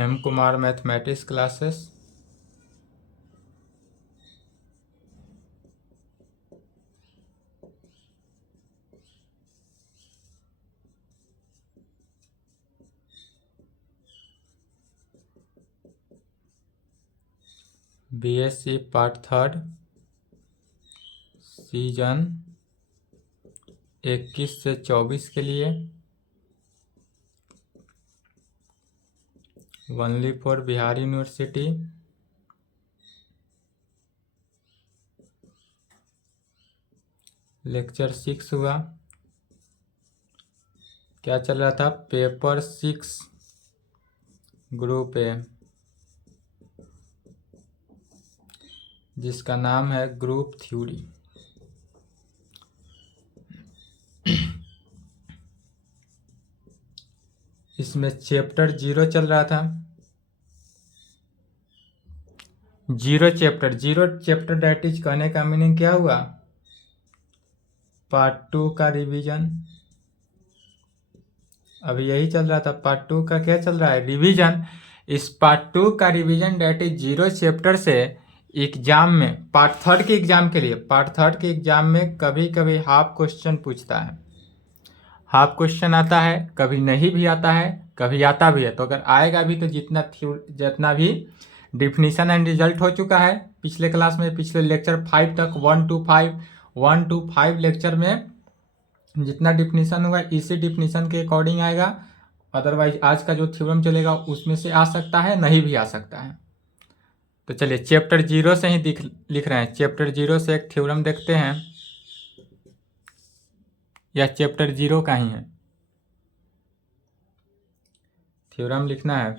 M Kumar mathematics classes. BSc part 3 session 21 से 24 के लिए only for Bihar university. Lecture 6 हुआ। क्या चल रहा था? पेपर 6 ग्रुप ए, जिसका नाम है ग्रुप थ्योरी। इसमें चैप्टर 0 चल रहा था। जीरो चैप्टर दैट इज, कहने का मीनिंग क्या हुआ? पार्ट 2 का रिवीजन। अभी यही चल रहा था। पार्ट 2 का क्या चल रहा है? रिवीजन। इस पार्ट 2 का रिवीजन दैट इज 0 चैप्टर से एग्जाम में, पार्ट 3 के एग्जाम के लिए, पार्ट 3 के एग्जाम में कभी कभी हाफ क्वेश्चन पूछता है। हाफ क्वेश्चन आता है, कभी नहीं भी आता है, कभी आता भी है। तो अगर आएगा भी तो जितना भी डिफिनीशन एंड रिजल्ट हो चुका है पिछले क्लास में, पिछले लेक्चर 5 तक, 1 to 5 लेक्चर में जितना डिफिनीशन हुआ इसी डिफिनीशन के अकॉर्डिंग आएगा। अदरवाइज आज का जो थ्योरम चलेगा उसमें से आ सकता है, नहीं भी आ सकता है। तो चलिए चैप्टर 0 से ही लिख रहे हैं। चैप्टर 0 से एक थ्योरम देखते हैं। यह चैप्टर 0 का ही है। थ्योरम लिखना है।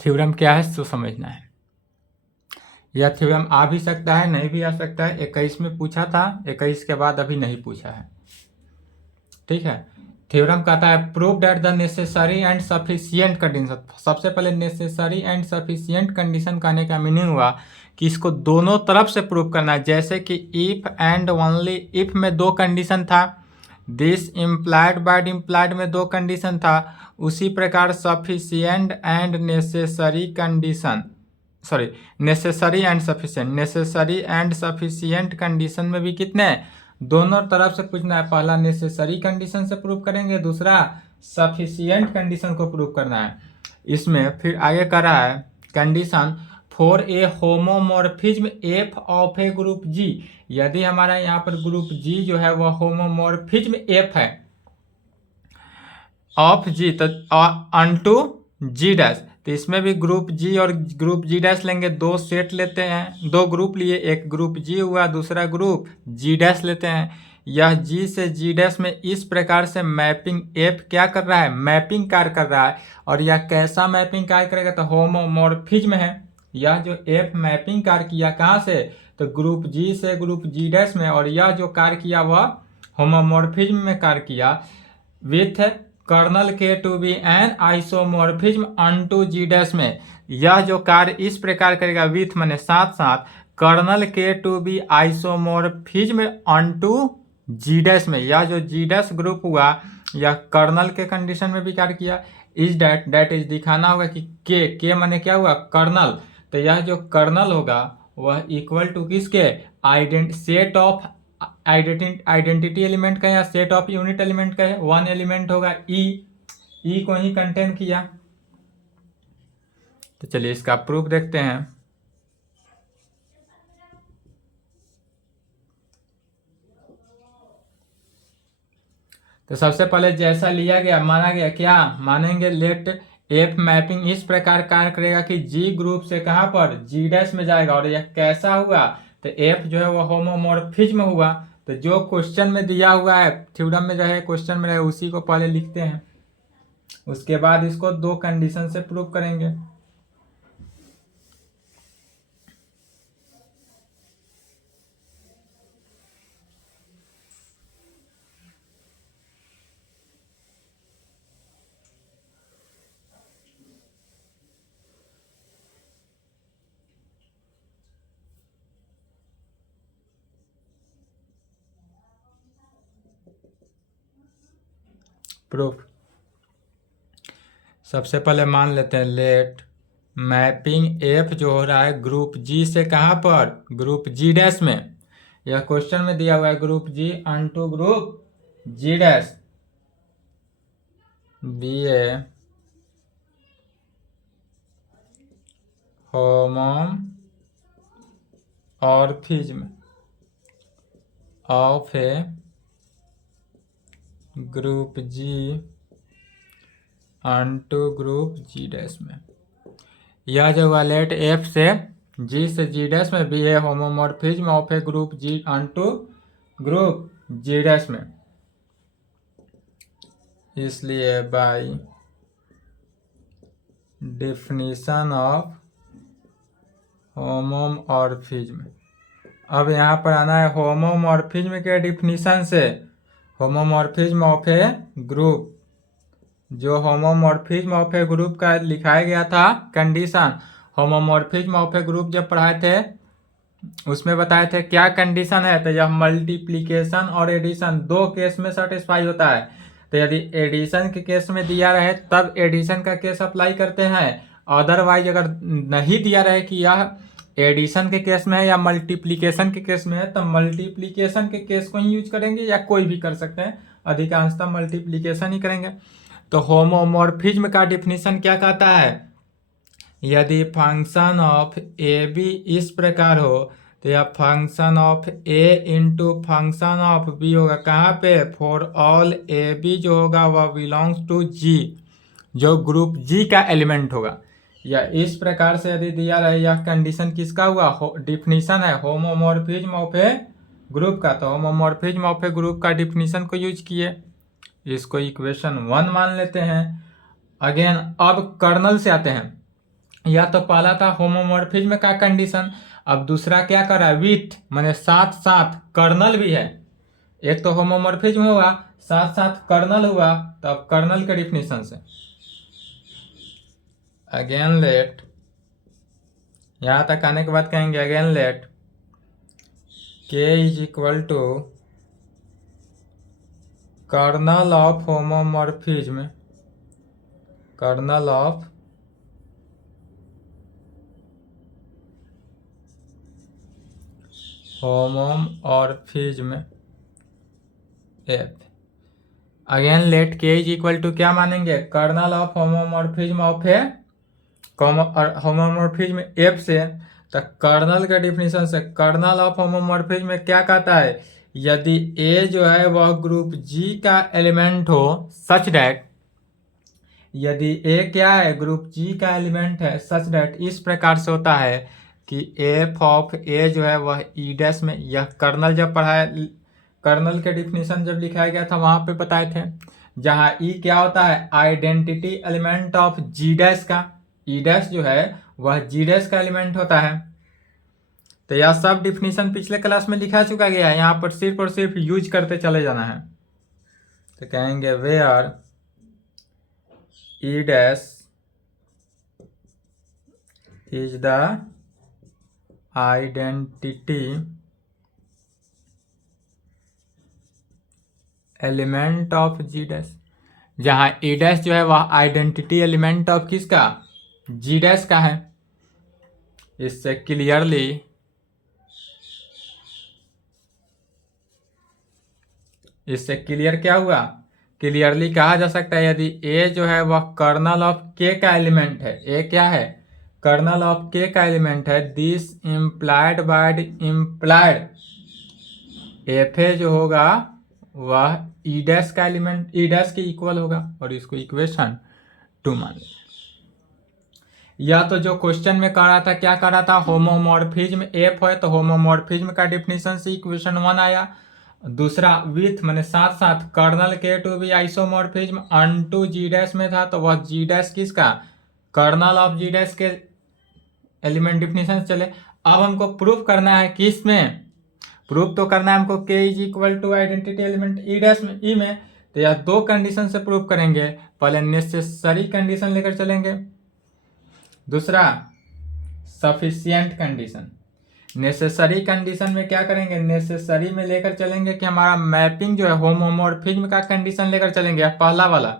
थ्योरम क्या है सो समझना है। यह थ्योरम आ भी सकता है, नहीं भी आ सकता है। 21 में पूछा था, 21 के बाद अभी नहीं पूछा है। ठीक है। थ्योरम कहता है prove that the necessary and sufficient condition. सबसे पहले नेसेसरी एंड सफिशिएंट कंडीशन कहने का मीनिंग हुआ कि इसको दोनों तरफ से प्रूव करना है। जैसे कि इफ एंड ओनली इफ में 2 कंडीशन था, दिस इम्प्लाइड बाइड इम्प्लाइड में 2 कंडीशन था, उसी प्रकार sufficient and necessary condition, sorry necessary and sufficient condition में भी कितने, दोनों तरफ से पूछना है। पहला नेसेसरी कंडीशन से प्रूव करेंगे, दूसरा सफिशिएंट कंडीशन को प्रूव करना है। इसमें फिर आगे कर रहा है condition for a homomorphism f of a group G. यदि हमारा यहाँ पर ग्रुप जी जो है वह होमोमॉर्फिज्म एफ है ऑफ जी, तो अनटू जी डैश, तो इसमें भी ग्रुप जी और ग्रुप जी डैश लेंगे। 2 सेट लेते हैं, 2 ग्रुप लिए, एक ग्रुप जी हुआ, दूसरा ग्रुप जी डैश लेते हैं। यह जी से जी डैश में इस प्रकार से मैपिंग एफ क्या कर रहा है? मैपिंग कार्य कर रहा है। और यह कैसा मैपिंग कार्य करेगा? तो होमोमॉर्फिज्म है। यह जो एफ मैपिंग कार्य किया कहाँ से? तो ग्रुप जी से ग्रुप जी डैश में। और यह जो कार्य किया वह होमोमॉर्फिज्म में कार्य किया with kernel K to be an isomorphism unto G dash में। यह जो कार्य इस प्रकार करेगा विथ माने साथ साथ, kernel K to be isomorphism unto G dash में। यह जो जी डैश ग्रुप हुआ यह कर्नल के कंडीशन में भी कार्य किया, इज डैट इज दिखाना होगा कि के माने क्या हुआ, कर्नल। तो यह जो कर्नल होगा वह इक्वल टू किसके, सेट ऑफ आइडेंटिटी एलिमेंट का या सेट ऑफ यूनिट एलिमेंट का है। वन एलिमेंट होगा ई को ही कंटेन किया। तो चलिए इसका प्रूफ देखते हैं। तो सबसे पहले जैसा लिया गया माना गया, क्या मानेंगे, लेट एफ मैपिंग इस प्रकार कार्य करेगा कि जी ग्रुप से कहां पर, जी डैश में जाएगा। और यह कैसा हुआ, तो एफ जो है वो होमोमॉर्फिज्म हुआ। तो जो क्वेश्चन में दिया हुआ है, थ्योरम में रहे, क्वेश्चन में रहे, उसी को पहले लिखते हैं, उसके बाद इसको दो कंडीशन से प्रूव करेंगे। प्रूफ सबसे पहले मान लेते हैं, लेट मैपिंग एफ जो हो रहा है ग्रुप जी से कहां पर, ग्रुप जी डैश में। यह क्वेश्चन में दिया हुआ है group G unto group G dash be a homomorphism of a group G unto group G dash में। यह जो हुआ लेट एफ से जी डैश में be a homomorphism of a group G unto group G dash में। इसलिए by definition of homomorphism, अब यहाँ पर आना है होमोमॉर्फिज्म के डिफिनीशन से, होमोमॉर्फिज्म ऑफ ए ग्रुप, जो होमोमॉर्फिज्म ऑफ ए ग्रुप का लिखाया गया था condition. Homomorphism of a group जब पढ़ाए थे उसमें बताए थे क्या कंडीशन है, तो यह मल्टीप्लिकेशन और एडिशन दो केस में सेटिस्फाई होता है। तो यदि एडिशन के केस में दिया रहे तब एडिशन का केस अप्लाई करते हैं, अदरवाइज अगर नहीं दिया रहे कि यह एडिशन के केस में है या मल्टीप्लिकेशन के केस में है, तो मल्टीप्लिकेशन के केस को ही यूज करेंगे, या कोई भी कर सकते हैं, अधिकांशतः मल्टीप्लिकेशन ही करेंगे। तो होमोमॉर्फिज्म का डिफिनीशन क्या कहता है, यदि फंक्शन ऑफ ए बी इस प्रकार हो तो यह function of A into function of B होगा कहाँ पे, फॉर ऑल ए बी जो होगा वह बिलोंग्स टू जी, जो ग्रुप जी का एलिमेंट होगा। या इस प्रकार से यदि दिया रहे, यह कंडीशन किसका हुआ, डिफिनीशन है होमोमॉर्फिज्म ऑफ ए ग्रुप का। तो होमोमॉर्फिज्म ऑफ ए ग्रुप का डिफिनीशन को यूज किए, इसको इक्वेशन 1 मान लेते हैं। अगेन अब कर्नल से आते हैं। या तो पहला था होमोमॉर्फिज्म का कंडीशन, अब दूसरा क्या कर रहा है, विथ माने साथ साथ कर्नल भी है। एक तो होमोमॉर्फिज्म हुआ, साथ साथ कर्नल हुआ, तो अब कर्नल के डिफिनीशन से अगेन लेट, यहां तक आने के बाद कहेंगे again let K is equal to kernel of homomorphism, kernel of homomorphism F. Again let K is equal to क्या मानेंगे, kernel of homomorphism of a homomorphism F से। तो कर्नल के डिफिनीशन से कर्नल ऑफ होमोमॉर्फिज्म में क्या कहता है, यदि ए जो है वह ग्रुप जी का एलिमेंट हो सच डैट, यदि ए क्या है, ग्रुप जी का एलिमेंट है सच डैट, इस प्रकार से होता है कि एफ ऑफ ए जो है वह ई डैश में, यह कर्नल जब पढ़ाया, कर्नल के डिफिनीशन जब लिखाया गया था वहां पे बताए थे, जहां ई क्या होता है, identity element of G dash का, ई डैश जो है वह जी डैश का एलिमेंट होता है। तो यह सब डिफिनीशन पिछले क्लास में लिखा चुका गया है, यहाँ पर सिर्फ और सिर्फ यूज करते चले जाना है। तो कहेंगे where E dash is the identity element of G dash, जहाँ ई डैश जो है वह आइडेंटिटी एलिमेंट ऑफ किसका, जी डैश का है। इससे क्लियर क्या हुआ, क्लियरली कहा जा सकता है यदि ए जो है वह कर्नल ऑफ के का एलिमेंट है, ए क्या है, कर्नल ऑफ के का एलिमेंट है, this implied by implied F A जो होगा वह ई डैश का एलिमेंट, ई डैश के इक्वल होगा, और इसको इक्वेशन 2 मान लें। या तो जो क्वेश्चन में कह रहा था, क्या कह रहा था, होमोमॉर्फिज्म एफ है तो होमोमॉर्फिज्म का डिफिनीशन से इक्वेशन 1 आया। दूसरा विथ मैंने साथ साथ kernel K to be isomorphism unto G dash में था, तो वह जी डैश किसका, कर्नल ऑफ जी डैश के एलिमेंट डिफिनीशन चले। अब हमको प्रूफ करना है कि इसमें प्रूफ तो करना है हमको K is equal to identity element E dash में, ई में, तो यह दो कंडीशन से प्रूफ करेंगे। पहले नेसेसरी कंडीशन लेकर चलेंगे, दूसरा सफिशिएंट कंडीशन। नेसेसरी कंडीशन में क्या करेंगे, नेसेसरी में लेकर चलेंगे कि हमारा मैपिंग जो है होमोमॉर्फिज्म का कंडीशन लेकर चलेंगे, पहला वाला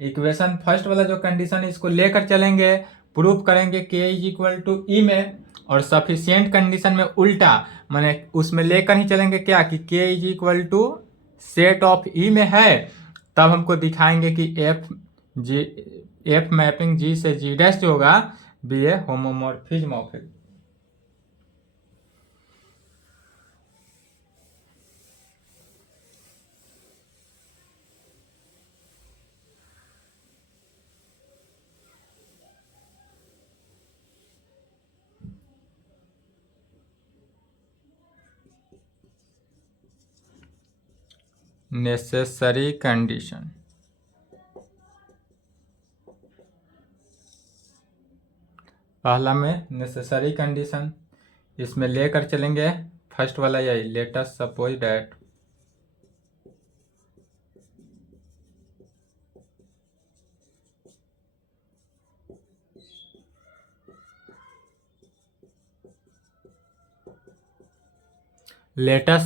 इक्वेशन फर्स्ट वाला जो कंडीशन है इसको लेकर चलेंगे, प्रूफ करेंगे के इज इक्वल टू ई में। और सफिशिएंट कंडीशन में उल्टा, माने उसमें लेकर ही चलेंगे क्या कि K is equal to set of e में है, तब हमको दिखाएंगे कि एफ मैपिंग जी से जी डैश जो होगा be a homomorphism of it. Necessary condition, पहला में नेसेसरी कंडीशन, इसमें लेकर चलेंगे फर्स्ट वाला यही, let us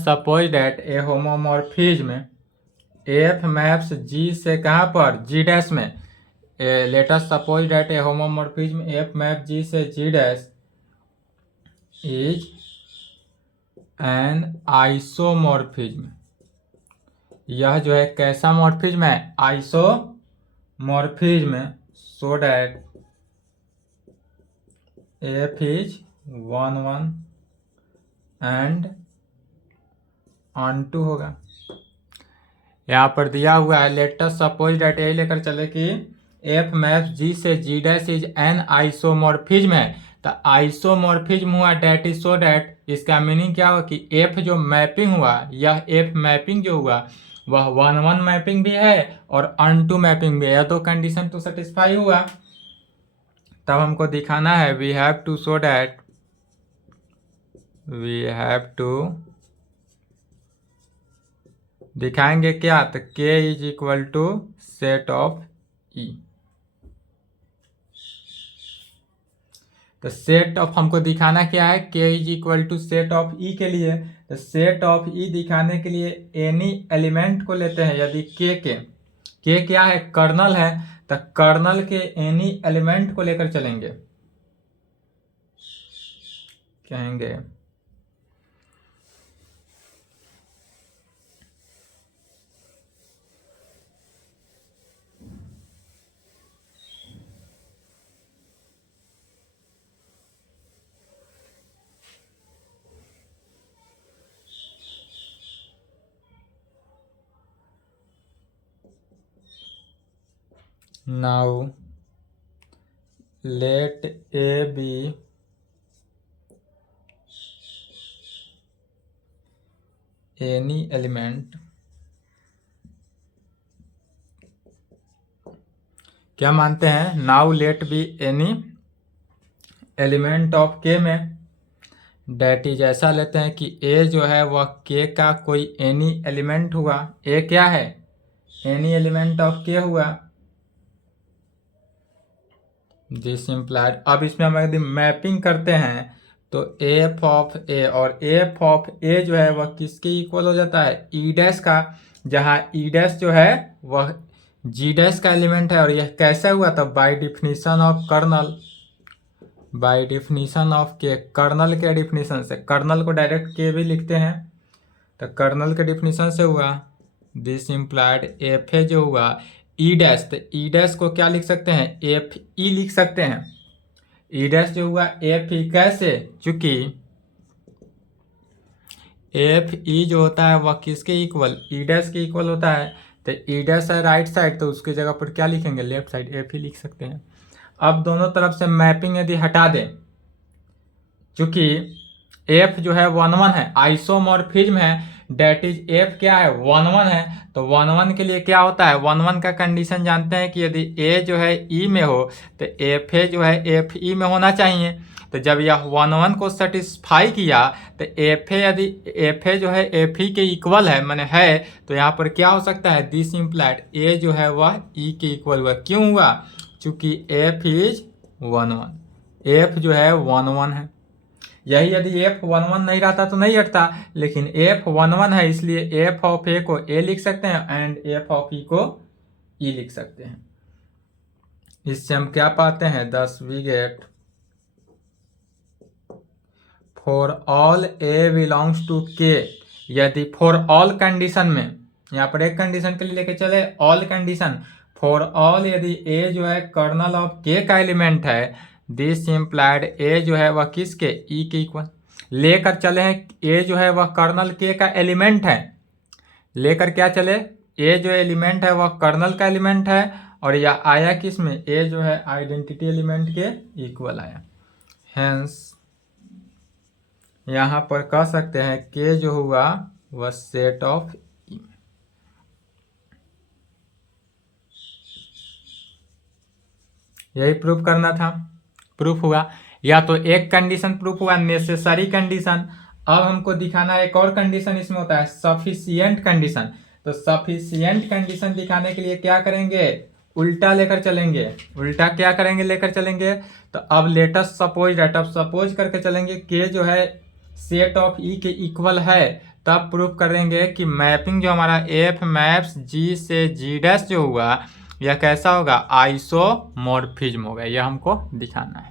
suppose that a homomorphism f maps G से कहाँ पर, जी डैश में। Let us suppose that a homomorphism f map G से G dash is an isomorphism. यह जो है कैसा मॉर्फिज्म है, isomorphism, so that F is 1 1 and onto होगा। यहाँ पर दिया हुआ है लेट अस सपोज दैट यही लेकर चले कि एफ मैप जी से G dash is an isomorphism है, तो आइसोमॉर्फिज्म हुआ डेट इज सो डेट, इसका मीनिंग क्या हुआ कि एफ जो मैपिंग हुआ, यह एफ मैपिंग जो हुआ वह 1 1 मैपिंग भी है और ऑन टू मैपिंग भी है, यह दो कंडीशन तो सेटिस्फाई हुआ। तब हमको दिखाना है we have to show that, we have to दिखाएंगे क्या, तो K is equal to set of e. तो सेट ऑफ हमको दिखाना क्या है, K is equal to set of e के लिए, तो सेट ऑफ ई दिखाने के लिए एनी एलिमेंट को लेते हैं। यदि के क्या है, कर्नल है, तो कर्नल के एनी एलिमेंट को लेकर चलेंगे, कहेंगे now let A be any element, क्या मानते हैं, now let be any element of K में, डेट इज ऐसा लेते हैं कि A जो है वह K का कोई एनी एलिमेंट हुआ, A क्या है, एनी एलिमेंट ऑफ K हुआ, दिस इम्प्लाइड। अब इसमें हम यदि मैपिंग करते हैं तो एफ ऑफ ए, और एफ ऑफ ए जो है वह किसके इक्वल हो जाता है, ई डैश का, जहाँ ई डैश जो है वह जी डैश का एलिमेंट है और यह कैसे हुआ? तब by definition of kernel, by definition of K, kernel के डिफिनीशन से, कर्नल को डायरेक्ट के भी लिखते हैं तो कर्नल के डिफिनीशन से हुआ। दिस इम्प्लाइड एफ ए जो हुआ ई डैश, तो ई डैश को क्या लिख सकते हैं? एफ ई लिख सकते हैं। ई डैश जो हुआ एफ ई, कैसे? चूंकि एफ ई जो होता है वह किसके इक्वल? ई डैश के इक्वल होता है। तो ई डैश है राइट साइड, तो उसकी जगह पर क्या लिखेंगे? लेफ्ट साइड, एफ ही लिख सकते हैं। अब दोनों तरफ से मैपिंग यदि हटा दें, चूंकि एफ जो है 1 1 है, आइसोमॉर्फिज्म है, डेट इज एफ क्या है? 1 1 है। तो 1 1 के लिए क्या होता है? 1 1 का कंडीशन जानते हैं कि यदि ए जो है ई में हो तो एफ ए जो है एफ ई में होना चाहिए। तो जब यह 1 1 को सेटिस्फाई किया तो एफ ए, यदि एफ ए जो है एफ ई के इक्वल है माने है, तो यहाँ पर क्या हो सकता है? दिस इम्प्लाइड ए जो है वह ई के इक्वल हुआ। क्यों हुआ? चूंकि एफ इज 1 1, एफ जो है 1 1 है। यही यदि एफ 1 1 नहीं रहता तो नहीं हटता, लेकिन एफ 1 1 है, इसलिए एफ ऑफ ए को ए लिख सकते हैं एंड एफ ऑफ ई को ई लिख सकते हैं। इससे हम क्या पाते हैं? 10 we get for all A belongs to K, यदि फॉर ऑल कंडीशन में, यहाँ पर एक कंडीशन के लिए लेके चले ऑल कंडीशन, फॉर ऑल यदि ए जो है कर्नल ऑफ के का एलिमेंट है, दिस इम्प्लाइड ए जो है वह किसके? ई के इक्वल। लेकर चले हैं ए जो है वह कर्नल के का एलिमेंट है, लेकर क्या चले? ए जो एलिमेंट है वह कर्नल का एलिमेंट है, और यह आया किस में? ए जो है आइडेंटिटी एलिमेंट के इक्वल आया। हेंस यहाँ पर कह सकते हैं के जो हुआ वह सेट ऑफ ई। यही प्रूफ करना था, प्रूफ हुआ। या तो एक कंडीशन प्रूफ हुआ, नेसेसरी कंडीशन। अब हमको दिखाना है एक और कंडीशन इसमें होता है, सफिशिएंट कंडीशन। तो सफिशिएंट कंडीशन दिखाने के लिए क्या करेंगे? उल्टा लेकर चलेंगे। उल्टा क्या करेंगे? लेकर चलेंगे। तो अब लेटेस्ट सपोज दैट, अब सपोज करके चलेंगे के जो है सेट ऑफ ई के इक्वल है, तब प्रूफ करेंगे कि मैपिंग जो हमारा एफ मैप्स जी से जी डैश जो हुआ यह कैसा होगा? आइसोमॉर्फिज्म होगा। यह हमको दिखाना है।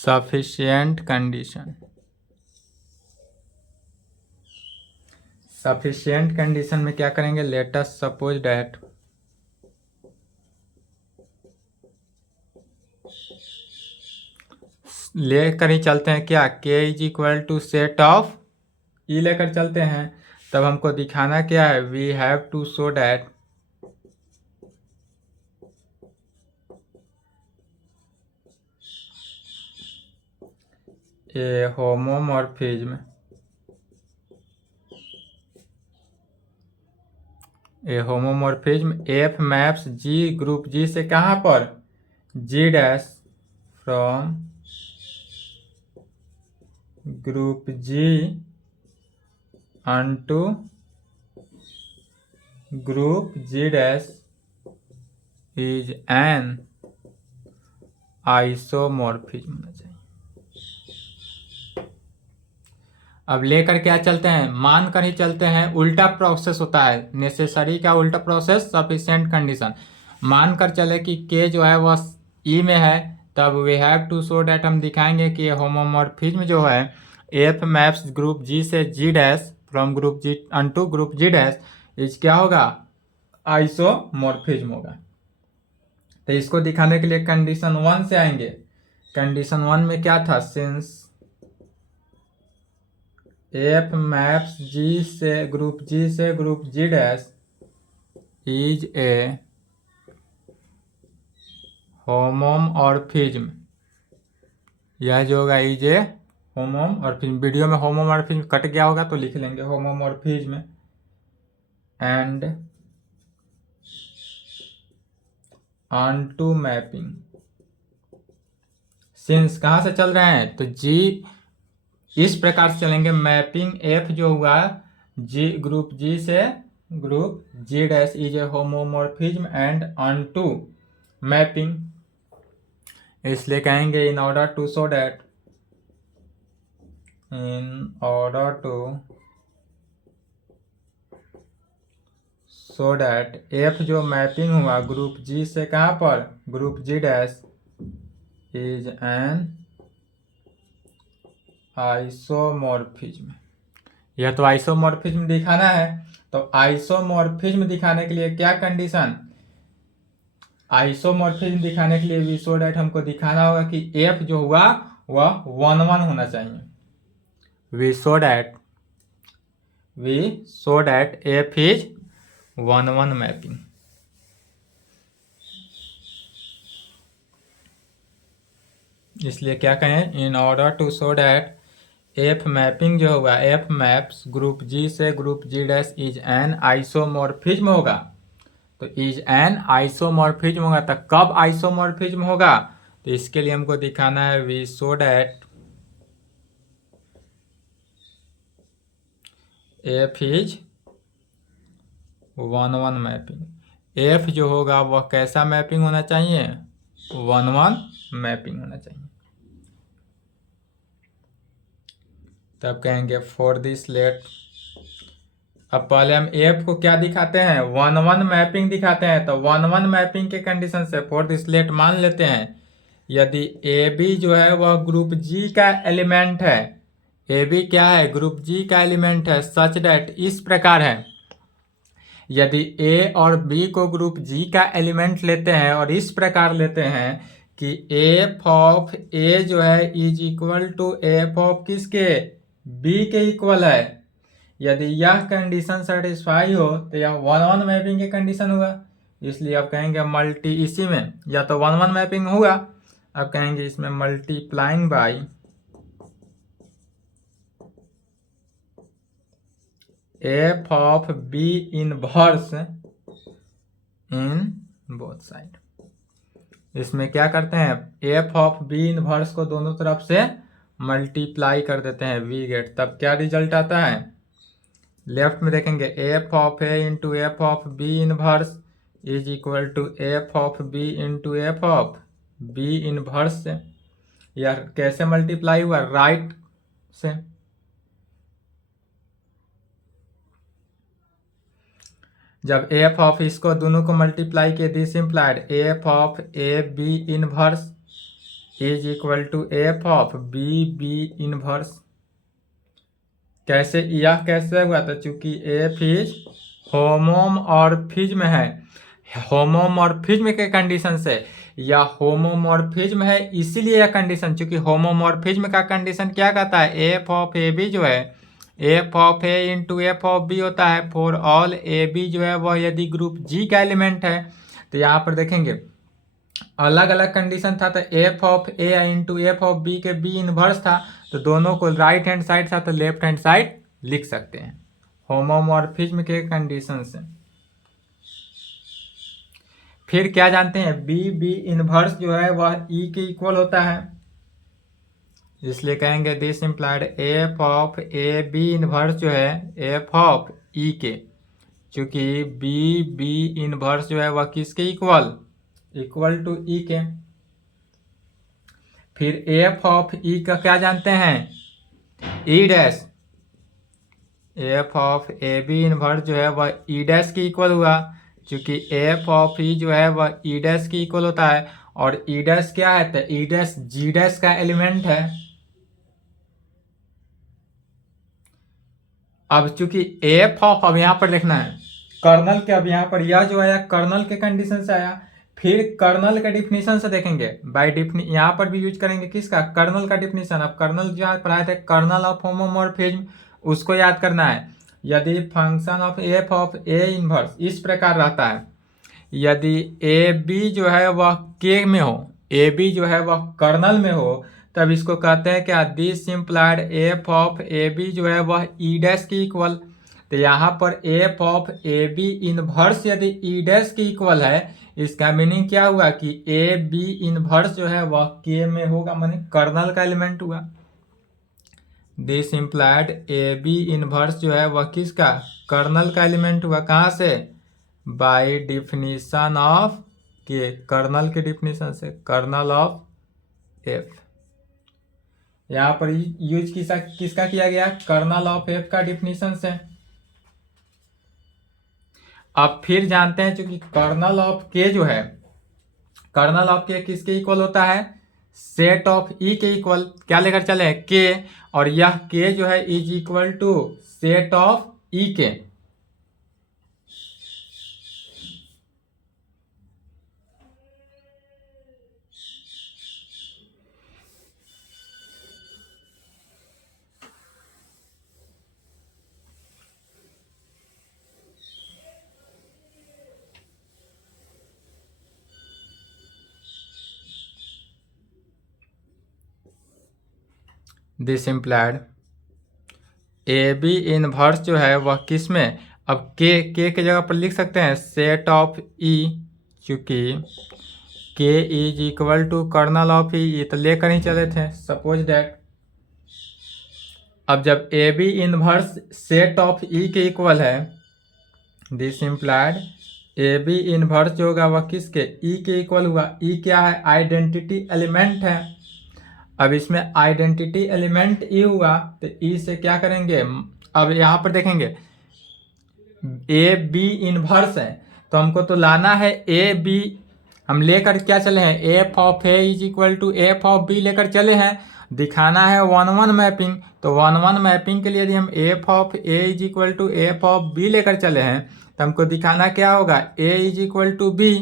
सफिशिएंट कंडीशन, सफिशिएंट कंडीशन में क्या करेंगे? लेटेस्ट सपोज डैट लेकर ही चलते हैं क्या? K is equal to set of e लेकर चलते हैं। तब हमको दिखाना क्या है? We have to show that a homomorphism, a homomorphism f maps G group G से कहाँ पर? G dash from group G unto group G dash is an isomorphism होना चाहिए। अब लेकर क्या चलते हैं? मान कर ही चलते हैं। उल्टा प्रोसेस होता है, नेसेसरी का उल्टा प्रोसेस सफिशिएंट कंडीशन। मान कर चले कि के जो है वह ई में है, तब we have to show that हम दिखाएंगे कि होमोमॉर्फिज्म जो है एफ मैप्स ग्रुप जी से G dash from group G unto group G dash is क्या होगा? आइसोमॉर्फिज्म होगा। तो इसको दिखाने के लिए कंडीशन 1 से आएंगे। कंडीशन 1 में क्या था? सिंस एफ मैप्स जी से group G dash is a homomorphism, यह जो होगा इज ए होमोमॉर्फिज्म। वीडियो में होमोमॉर्फिज्म कट गया होगा तो लिख लेंगे homomorphism and onto mapping since कहाँ से चल रहे हैं, तो जी इस प्रकार से चलेंगे। मैपिंग एफ जो हुआ जी ग्रुप जी से group G dash is a homomorphism and onto mapping, इसलिए कहेंगे in order to show that, in order to show that F जो मैपिंग हुआ ग्रुप जी से कहाँ पर, group G dash is an isomorphism. यह तो आइसोमॉर्फिज्म दिखाना है, तो आइसोमॉर्फिज्म दिखाने के लिए क्या कंडीशन, आइसोमॉर्फिज्म दिखाने के लिए वी सो दैट हमको दिखाना होगा कि एफ जो हुआ वह 1-1 होना चाहिए। We show that F is 1-1 mapping. इसलिए क्या कहें, in order to show that F mapping जो होगा, एफ मैप्स ग्रुप जी से group G dash is an isomorphism होगा। तो इज एन आइसोमॉर्फिज्म होगा, तो कब आइसोमॉर्फिज्म होगा, तो इसके लिए हमको दिखाना है we show that F is 1-1 mapping. F जो होगा वह कैसा मैपिंग होना चाहिए, 1-1 मैपिंग होना चाहिए। तब कहेंगे फॉर दिस लेट, अब पहले हम एफ को क्या दिखाते हैं, 1-1 मैपिंग दिखाते हैं। तो 1-1 मैपिंग के कंडीशन से फॉर दिस लेट मान लेते हैं यदि ए बी जो है वह ग्रुप जी का एलिमेंट है, ए बी क्या है, ग्रुप जी का एलिमेंट है, सच दैट इस प्रकार है, यदि ए और बी को ग्रुप जी का एलिमेंट लेते हैं और इस प्रकार लेते हैं कि एफ ऑफ ए जो है is equal to F of किसके, बी के इक्वल है, यदि यह कंडीशन सेटिस्फाई हो तो यह 1-1 मैपिंग की कंडीशन हुआ। इसलिए अब कहेंगे मल्टी, इसी में या तो 1-1 मैपिंग हुआ, अब कहेंगे इसमें multiplying by F of B inverse in both side. इसमें क्या करते हैं, एफ ऑफ बी इनवर्स को दोनों तरफ से मल्टीप्लाई कर देते हैं, वी गेट, तब क्या रिजल्ट आता है, लेफ्ट में देखेंगे F of A into F of B inverse is equal to F of B into F of B inverse से। यह कैसे मल्टीप्लाई हुआ, राइट से। जब एफ ऑफ इसको दोनों को मल्टीप्लाई किए, this implied F of A B inverse is equal to F of B B inverse. कैसे, यह कैसे हुआ, तो चूंकि एफ इज होमोमॉर्फिज्म है, होमोमॉर्फिज्म के कंडीशन से, या होमोमॉर्फिज्म है इसीलिए यह कंडीशन, चूंकि होमोमॉर्फिज्म का कंडीशन क्या कहता है, एफ ऑफ ए बी जो है F of A into F of B होता है फॉर ऑल ए बी जो है वह यदि ग्रुप जी का एलिमेंट है। तो यहाँ पर देखेंगे अलग अलग कंडीशन था, तो F of A into F of B के बी इनवर्स था, तो दोनों को राइट हैंड साइड था तो लेफ्ट हैंड साइड लिख सकते हैं होमोमॉर्फिज्म के कंडीशन से। फिर क्या जानते हैं, बी बी इनवर्स जो है वह ई के इक्वल होता है, इसलिए कहेंगे this implied F of A B inverse जो है एफ ऑफ ई के, चूंकि बी बी इनवर्स जो है वह किसके इक्वल टू ई के। फिर एफ ऑफ ई का क्या जानते हैं, E dash, F of A B inverse जो है वह ई डैश के इक्वल हुआ, चूंकि एफ ऑफ ई जो है वह ई डैश के इक्वल होता है, और ई डैश क्या है, तो ई डैश जी डैश का एलिमेंट है। अब चूंकि एफ ऑफ, अब यहाँ पर देखना है कर्नल के, अब यहाँ पर यह जो आया कर्नल के कंडीशन से आया, फिर कर्नल के डिफिनीशन से देखेंगे, बाय डिफिनी यहाँ पर भी यूज करेंगे किसका, कर्नल का डिफिनीशन। अब कर्नल जो पढ़ाए थे कर्नल ऑफ होमोमॉर्फिज्म, उसको याद करना है। यदि function of F of A inverse इस प्रकार रहता है, यदि ए बी जो है वह के में हो, ए बी जो है वह कर्नल में हो, तब इसको कहते हैं क्या, this implied F of A B जो है वह ई डैश की इक्वल। तो यहाँ पर F of A B inverse यदि ई डैश के इक्वल है, इसका मीनिंग क्या हुआ कि ए बी इनवर्स जो है वह के में होगा, माने कर्नल का एलिमेंट हुआ। This implied A B inverse जो है वह किसका, कर्नल का एलिमेंट हुआ। कहाँ से, bye definition of K, kernel के डिफिनीशन से, कर्नल ऑफ एफ। यहाँ पर यूज किसका किया गया, कर्नल ऑफ एफ का डिफिनीशन से। अब फिर जानते हैं चूंकि कर्नल ऑफ के जो है, कर्नल ऑफ के किसके इक्वल होता है, सेट ऑफ ई के इक्वल। क्या लेकर चले, के, और यह के जो है is equal to set of e के। This implied A B inverse जो है वह किस में, अब के जगह पर लिख सकते हैं सेट ऑफ ई, चूंकि K is equal to kernel of e, तो लेकर ही चले थे। सपोज दैट अब जब a B inverse set of e के इक्वल है, this implied A B inverse जो होगा वह किसके, ई के इक्वल हुआ। ई क्या है, आइडेंटिटी एलिमेंट है। अब इसमें आइडेंटिटी एलिमेंट ई हुआ, तो ई से क्या करेंगे, अब यहाँ पर देखेंगे ए बी इनवर्स है, तो हमको तो लाना है ए बी, हम लेकर क्या चले हैं, F of A is equal to F of B लेकर चले हैं। दिखाना है 1-1 मैपिंग, तो 1-1 मैपिंग के लिए यदि हम F of A is equal to F of B लेकर चले हैं, तो हमको दिखाना क्या होगा, A is equal to B.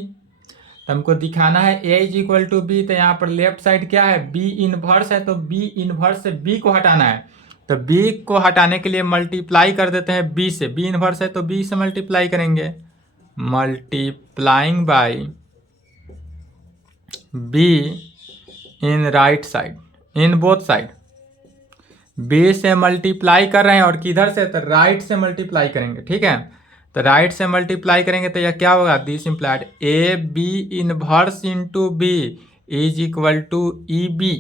तो हमको दिखाना है A is equal to B, तो यहाँ पर लेफ्ट साइड क्या है, बी इनवर्स है, तो बी इनवर्स से बी को हटाना है। तो बी को हटाने के लिए मल्टीप्लाई कर देते हैं बी से, बी इनवर्स है तो बी से मल्टीप्लाई करेंगे, multiplying by B in right side, in both side. B से मल्टीप्लाई कर रहे हैं और किधर से, तो राइट से मल्टीप्लाई करेंगे, ठीक है। तो राइट से मल्टीप्लाई करेंगे तो यह क्या होगा, this implied A B inverse into B is equal to E B.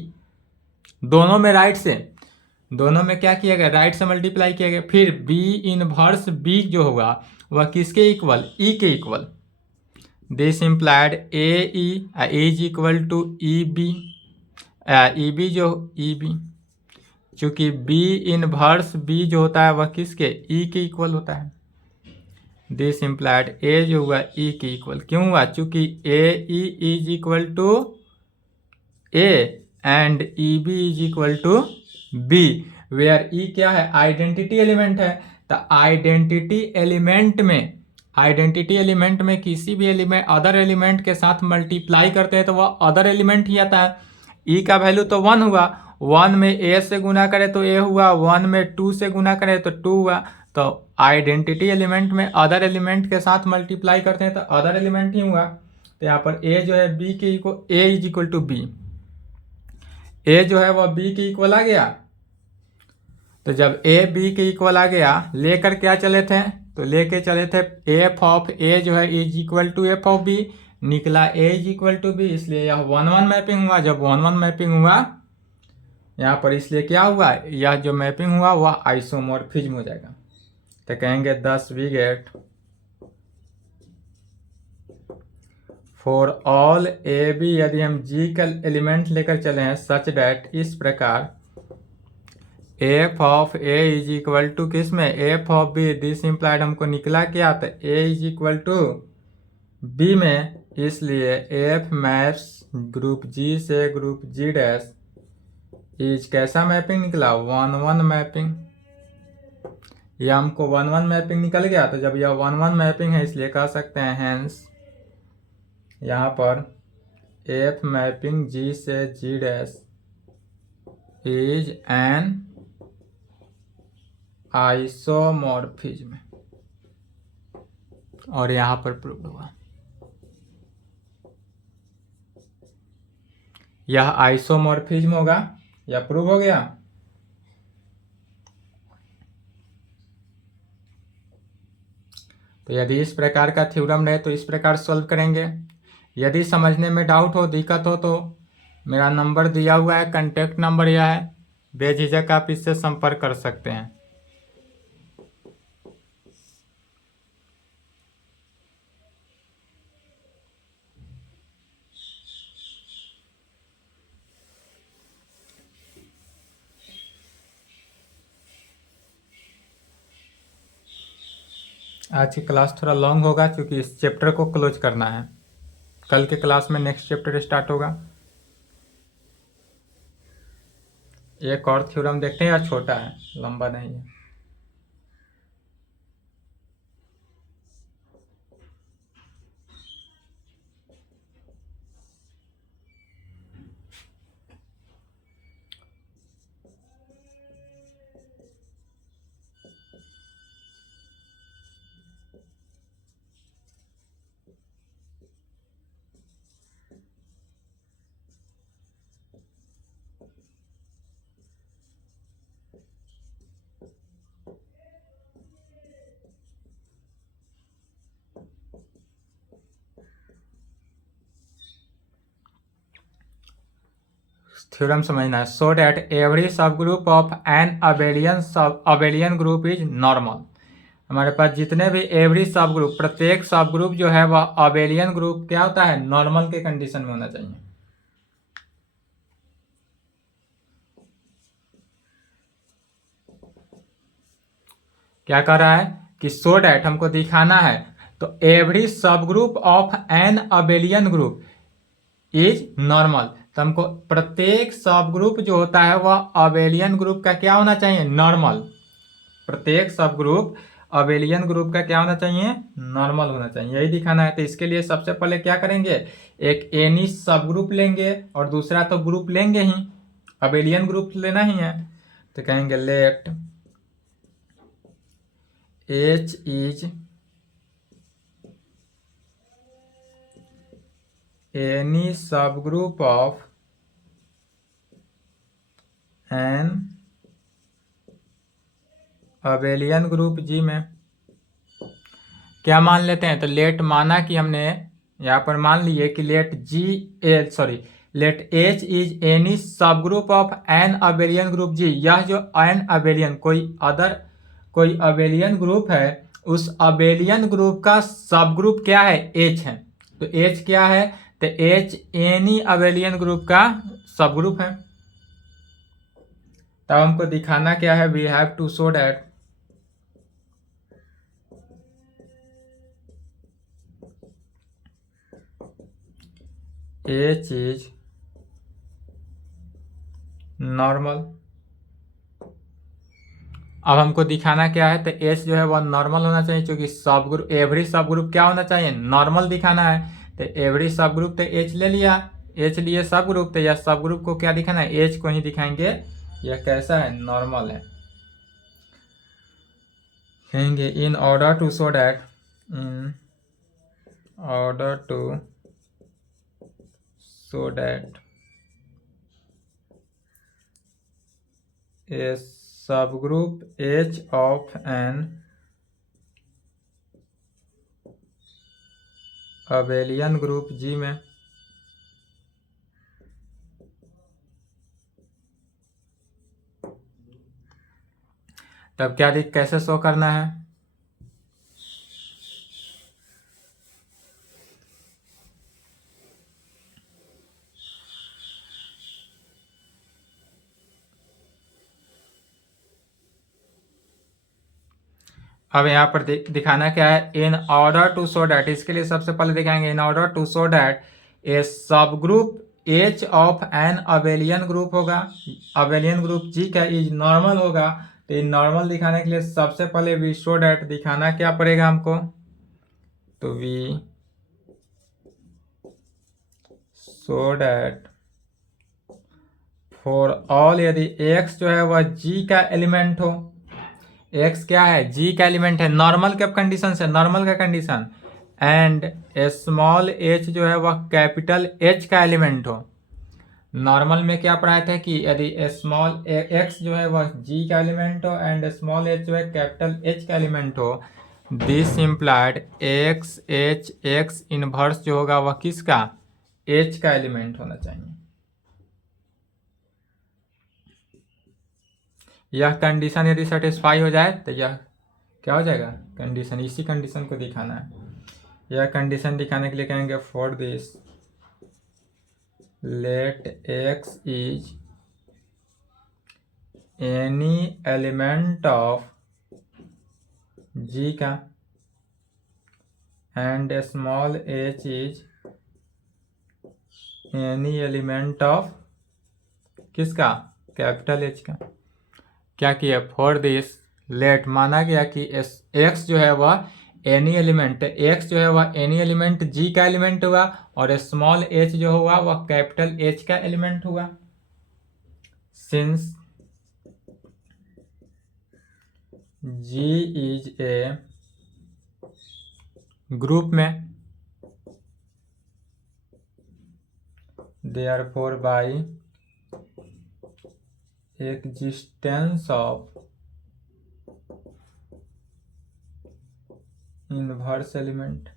दोनों में राइट से, दोनों में क्या किया गया, राइट से मल्टीप्लाई किया गया। फिर बी इनवर्स बी जो होगा वह किसके इक्वल, ई के equal. This implied A E is equal to E B, E B जो ई बी, चूंकि बी इनवर्स बी जो होता है वह किसके, ई के इक्वल होता है। दिस इम्प्लाइड ए जो हुआ ई के इक्वल क्यों हुआ, चूंकि a E is equal to a and e b is equal to b, where e क्या है, आइडेंटिटी एलिमेंट है। तो आइडेंटिटी एलिमेंट में किसी भी एलिमेंट अदर एलिमेंट के साथ मल्टीप्लाई करते हैं तो वह अदर एलिमेंट ही आता है। ई का वैल्यू तो 1 हुआ, 1 में ए से गुना करे तो ए हुआ, 1 में 2 से गुना करे तो 2 हुआ। तो आइडेंटिटी एलिमेंट में अदर एलिमेंट के साथ मल्टीप्लाई करते हैं तो अदर एलिमेंट ही हुआ। तो यहाँ पर ए जो है बी के equal, a is equal to b, a जो है वह बी के इक्वल आ गया। तो जब ए बी के इक्वल आ गया, लेकर क्या चले थे, तो लेके चले थे एफ ऑफ ए जो है is equal to F of B, निकला A is equal to B, इसलिए यह 1-1 मैपिंग हुआ। जब 1-1 मैपिंग हुआ यहाँ पर, इसलिए क्या हुआ, यह जो मैपिंग हुआ वह आइसोमॉर्फिज्म हो जाएगा। तो कहेंगे thus we get for all A B, यदि हम जी का एलिमेंट लेकर चले हैं सच डैट, इस प्रकार F of A is equal to किस में, F of B. This implied हमको निकला क्या, तो A is equal to B में, इसलिए एफ मैप्स ग्रुप जी से ग्रुप जी डैश इज कैसा मैपिंग निकला, 1-1 मैपिंग। यह हमको 1-1 मैपिंग निकल गया। तो जब यह 1-1 मैपिंग है इसलिए कह सकते हैं हैंस यहाँ पर एफ मैपिंग जी से G dash is an isomorphism, और यहाँ पर प्रूव हुआ यह आइसोमॉर्फिज्म होगा, यह प्रूव हो गया। तो यदि इस प्रकार का थ्योरम रहे तो इस प्रकार सॉल्व करेंगे। यदि समझने में डाउट हो, दिक्कत हो तो मेरा नंबर दिया हुआ है, कॉन्टैक्ट नंबर यह है, बेझिझक आप इससे संपर्क कर सकते हैं। आज की क्लास थोड़ा लॉन्ग होगा क्योंकि इस चैप्टर को क्लोज करना है। कल के क्लास में नेक्स्ट चैप्टर स्टार्ट होगा। एक और थ्योरम देखते हैं, या छोटा है, लंबा नहीं है। थ्योरम समझना है। सो डैट एवरी सब group of an abelian group is normal. हमारे पास जितने भी एवरी सब ग्रुप, प्रत्येक सब ग्रुप जो है वह अबेलियन ग्रुप क्या होता है, नॉर्मल के कंडीशन में होना चाहिए। क्या कर रहा है कि सो डैट हमको दिखाना है, तो एवरी सब group of an abelian group is normal. तो हमको प्रत्येक सब ग्रुप जो होता है वह अबेलियन ग्रुप का क्या होना चाहिए, नॉर्मल। प्रत्येक सब ग्रुप अबेलियन ग्रुप का क्या होना चाहिए, नॉर्मल होना चाहिए, यही दिखाना है। तो इसके लिए सबसे पहले क्या करेंगे, एक एनी सब ग्रुप लेंगे और दूसरा तो ग्रुप लेंगे ही, अबेलियन ग्रुप लेना ही है। तो कहेंगे let H is any subgroup of an abelian group G में क्या मान लेते हैं, तो लेट माना कि हमने यहाँ पर मान लिए कि let H is any subgroup of an abelian group G. यह जो एन अबेलियन कोई अबेलियन ग्रुप है, उस अबेलियन ग्रुप का सब ग्रुप क्या है, एच है। तो एच क्या है, तो एच एनी अबेलियन ग्रुप का सब ग्रुप है। तब हमको दिखाना क्या है, we have to show that H is normal. अब हमको दिखाना क्या है, तो एच जो है वह नॉर्मल होना चाहिए, क्योंकि सब ग्रुप एवरी सब ग्रुप क्या होना चाहिए, नॉर्मल दिखाना है। तो एवरी सब ग्रुप तो एच ले लिया, एच लिए सब ग्रुप, तो यह सब ग्रुप को क्या दिखाना है, एच को ही दिखाएंगे। यह कैसा है, नॉर्मल है। कहेंगे in order to show that a subgroup H of an abelian group G में तब क्या कैसे शो करना है, अब यहाँ पर दिखाना क्या है, in order to show that. इसके लिए सबसे पहले दिखाएंगे in order to show that a subgroup H of an abelian group होगा, अबेलियन ग्रुप जी का इज नॉर्मल होगा। तो इन नॉर्मल दिखाने के लिए सबसे पहले वी शो डैट दिखाना क्या पड़ेगा हमको, तो we show that for all, यदि x जो है वह g का एलिमेंट हो, x क्या है, g का एलिमेंट है, नॉर्मल कब कंडीशन से, नॉर्मल का कंडीशन, एंड स्मॉल h जो है वह कैपिटल H का एलिमेंट हो। नॉर्मल में क्या पढ़ाया था कि यदि स्मॉल x जो है वह g का एलिमेंट हो एंड स्मॉल h जो है कैपिटल H का एलिमेंट हो, this implied x H x inverse जो होगा वह किसका, एच का एलिमेंट होना चाहिए। यह कंडीशन यदि सेटिस्फाई हो जाए तो यह क्या हो जाएगा, कंडीशन, इसी कंडीशन को दिखाना है। यह कंडीशन दिखाने के लिए कहेंगे for this let x is any element of G का and small h is any element of किसका, कैपिटल एच का। क्या किया, फॉर दिस लेट माना गया कि एक्स जो है वह एनी एलिमेंट, एक्स जो है वह एनी एलिमेंट जी का एलिमेंट हुआ और स्मॉल एच जो हुआ वह कैपिटल एच का एलिमेंट हुआ। Since G is a group में, therefore by existence of inverse element,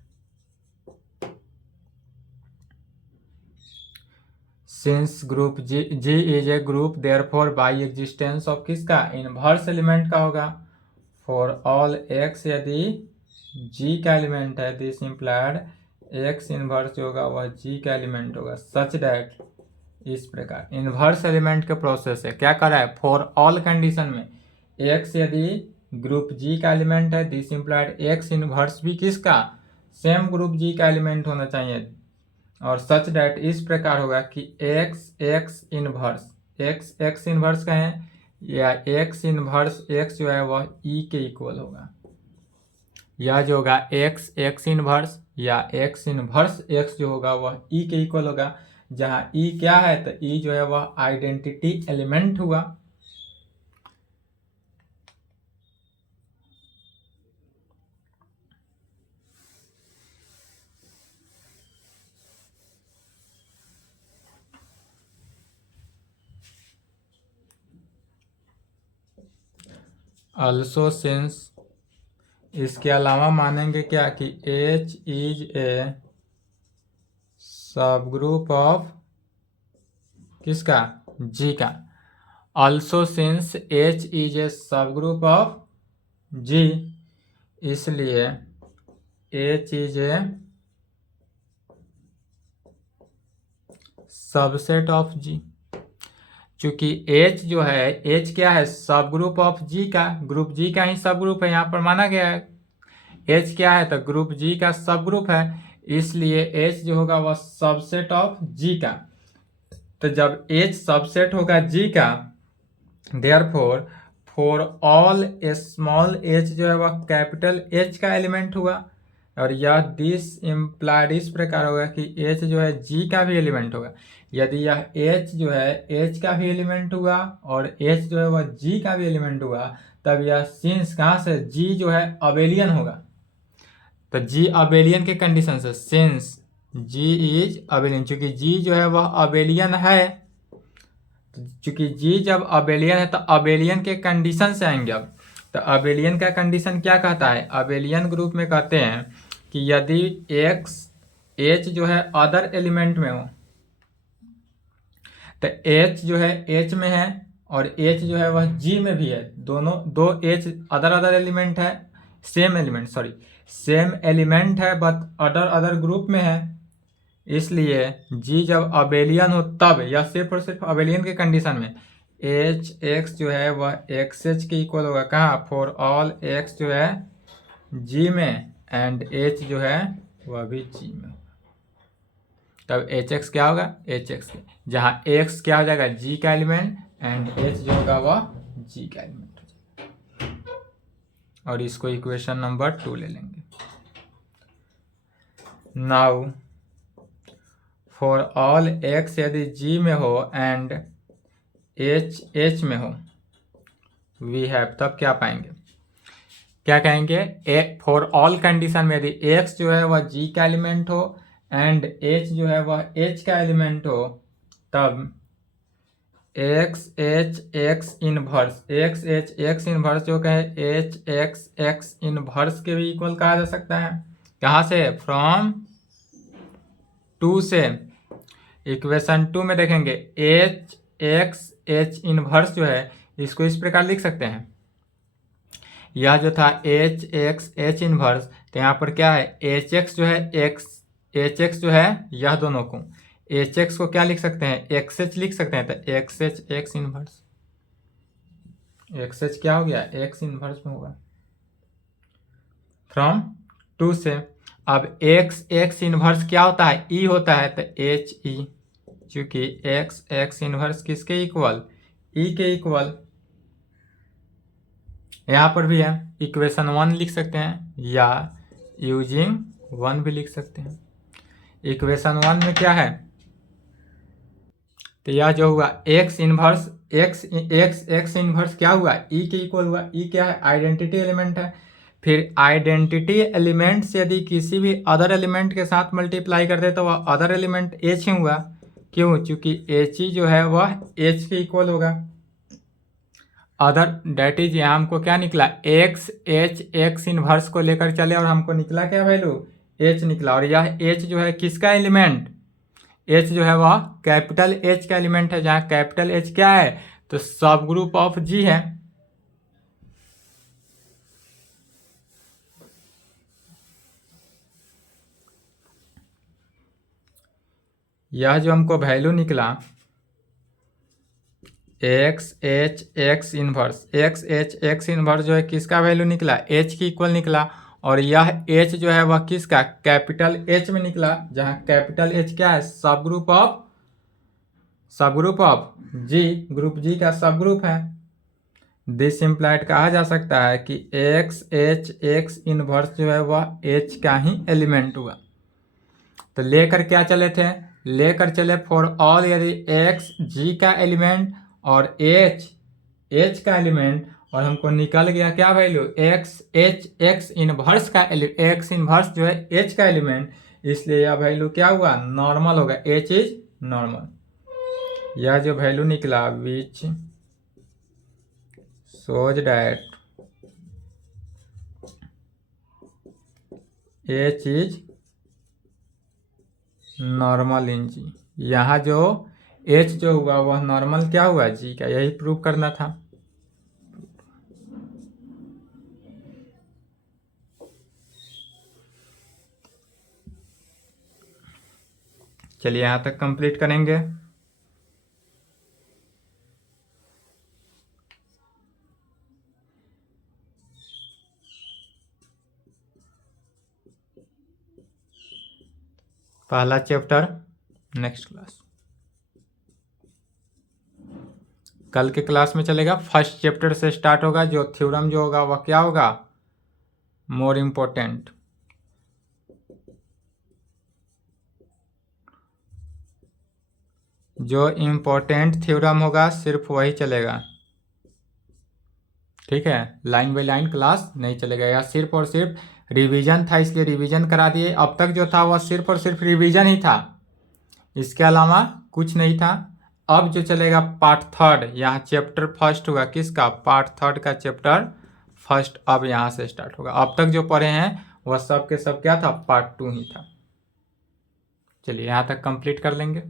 since group G is a group therefore by existence of किसका, इनवर्स एलिमेंट का होगा। फॉर ऑल एक्स यदि जी का एलिमेंट है, दिस इम्प्लाइड एक्स इनवर्स जो होगा वह जी का एलिमेंट होगा। सच दैट, इस प्रकार इनवर्स एलिमेंट के प्रोसेस है, क्या कर रहा है, फॉर ऑल कंडीशन में एक्स यदि ग्रुप जी का एलिमेंट है, दिस इम्प्लाइड एक्स इनवर्स भी किसका, सेम ग्रुप जी का एलिमेंट होना चाहिए। और सच डैट इस प्रकार होगा कि x x inverse, x x inverse का है या एक्स इनवर्स एक्स जो है वह ई के इक्वल होगा। यह जो होगा एक्स एक्स इनवर्स या एक्स इनवर्स एक्स जो होगा वह ई के इक्वल होगा। जहाँ ई क्या है, तो ई जो है वह आइडेंटिटी एलिमेंट हुआ। ऑल्सो सिंस, इसके अलावा मानेंगे क्या कि H is a subgroup of किसका, G का। Also since H is a subgroup of G, इसलिए H is a subset of G। चूंकि H जो है, H क्या है, सब ग्रुप ऑफ G का, ग्रुप G का ही सब ग्रुप है, यहाँ पर माना गया है। H क्या है, तो ग्रुप G का सब ग्रुप है, इसलिए H जो होगा वह सबसेट ऑफ G का। तो जब H सबसेट होगा G का, therefore for all small h जो है वह कैपिटल H का एलिमेंट हुआ। और यह दिस इम्प्लाइड इस प्रकार होगा कि H जो है G का भी एलिमेंट होगा। यदि यह H जो है H का भी एलिमेंट हुआ और H जो है वह G का भी एलिमेंट हुआ, तब यह सिंस कहाँ से, G जो है अबेलियन होगा। तो G अबेलियन के कंडीशन से, सिंस G इज अबेलियन, चूंकि G जो है वह अबेलियन है, चूंकि G जब अबेलियन है तो अबेलियन के कंडीशन से आएंगे। अब तो अबेलियन का कंडीशन क्या कहता है, अबेलियन ग्रुप में कहते हैं कि यदि x h जो है अदर एलिमेंट में हो, तो h जो है h में है और h जो है वह G में भी है, दोनों दो h अदर एलिमेंट है, सेम एलिमेंट है बट अदर ग्रुप में है। इसलिए G जब अबेलियन हो तब, या सिर्फ और सिर्फ अबेलियन के कंडीशन में, एच एक्स जो है वह एक्स एच के इक्वल होगा। कहाँ, फॉर ऑल एक्स जो है G में एंड H जो है वह भी G में होगा। तब एच एक्स क्या होगा, एच एक्स के, जहाँ x क्या हो जाएगा, G का एलिमेंट एंड H जो होगा वह G का एलिमेंट हो जाएगा। और इसको इक्वेशन नंबर 2 ले लेंगे। नाउ फॉर ऑल x यदि G में हो एंड H में हो, वी हैव, तब क्या पाएंगे, क्या कहेंगे, फॉर ऑल कंडीशन में यदि x जो है वह G का एलिमेंट हो एंड H जो है वह H का एलिमेंट हो, तब x H x inverse, x H x inverse जो कहे एच एक्स एक्स इनवर्स के भी इक्वल कहा जा सकता है। कहाँ से? फ्रॉम 2 से। इक्वेशन 2 में देखेंगे एच एक्स एच इनवर्स जो है इसको इस प्रकार लिख सकते हैं। यह जो था एच एक्स एच इनवर्स, तो यहाँ पर क्या है एच एक्स जो है एक्स एच एक्स जो है यह दोनों को एच एक्स को क्या लिख सकते हैं एक्स एच लिख सकते हैं। तो x H x inverse, x H क्या हो गया एक्स इनवर्स में होगा फ्रॉम 2 से। अब एक्स एक्स इनवर्स क्या होता है ई होता है, तो एच ई, चूंकि एक्स एक्स इनवर्स किसके इक्वल ई के इक्वल। यहाँ पर भी है इक्वेशन 1 लिख सकते हैं या यूजिंग 1 भी लिख सकते हैं। इक्वेशन 1 में क्या है, तो यह जो हुआ x inverse x x x inverse क्या हुआ ई के इक्वल हुआ। ई क्या है आइडेंटिटी एलिमेंट है। फिर आइडेंटिटी एलिमेंट से यदि किसी भी अदर एलिमेंट के साथ मल्टीप्लाई कर दे तो वह अदर एलिमेंट एच ही हुआ। क्यों? क्योंकि एच ही जो है वह एच के इक्वल होगा। अदर डेट इज यहाँ हमको क्या निकला एक्स एच एक्स इनवर्स को लेकर चले और हमको निकला क्या वैल्यू एच निकला। और यह एच जो है किसका एलिमेंट एच जो है वह कैपिटल एच का एलिमेंट है। जहाँ कैपिटल एच क्या है तो सब ग्रुप ऑफ जी है। यह जो हमको वैल्यू निकला x H x inverse, x H x inverse जो है किसका वैल्यू निकला एच की इक्वल निकला। और यह एच जो है वह किसका कैपिटल एच में निकला। जहाँ कैपिटल एच क्या है सब group of ji, group G का सब ग्रुप है। दिस इम्प्लाइड कहा जा सकता है कि एक्स एच एक्स इनवर्स जो है वह एच का ही एलिमेंट हुआ। तो लेकर क्या चले थे, लेकर चले फॉर ऑल यदि एक्स जी का एलिमेंट और एच का एलिमेंट, और हमको निकल गया क्या value x H x inverse का एक्स इनवर्स जो है एच का एलिमेंट, इसलिए यह वैल्यू क्या हुआ नॉर्मल होगा। H is normal. यह जो वैल्यू निकला which shows that H is normal in G. यहाँ जो एच जो हुआ वह नॉर्मल क्या हुआ जी का, यही प्रूव करना था। चलिए यहाँ तक कंप्लीट करेंगे। पहला चैप्टर नेक्स्ट क्लास, कल के क्लास में चलेगा। फर्स्ट चैप्टर से स्टार्ट होगा। जो थ्योरम जो होगा वह क्या होगा मोर इम्पोर्टेंट। जो इम्पोर्टेंट थ्योरम होगा सिर्फ वही चलेगा, ठीक है। लाइन बाय लाइन क्लास नहीं चलेगा। या सिर्फ और सिर्फ रिवीजन था इसलिए रिवीजन करा दिए। अब तक जो था वह सिर्फ और सिर्फ रिवीजन ही था, इसके अलावा कुछ नहीं था। अब जो चलेगा पार्ट थर्ड, यहाँ चैप्टर फर्स्ट हुआ किसका पार्ट थर्ड का चैप्टर फर्स्ट अब यहाँ से स्टार्ट होगा। अब तक जो पढ़े हैं वह सब के सब क्या था पार्ट 2 ही था। चलिए यहाँ तक कंप्लीट कर लेंगे।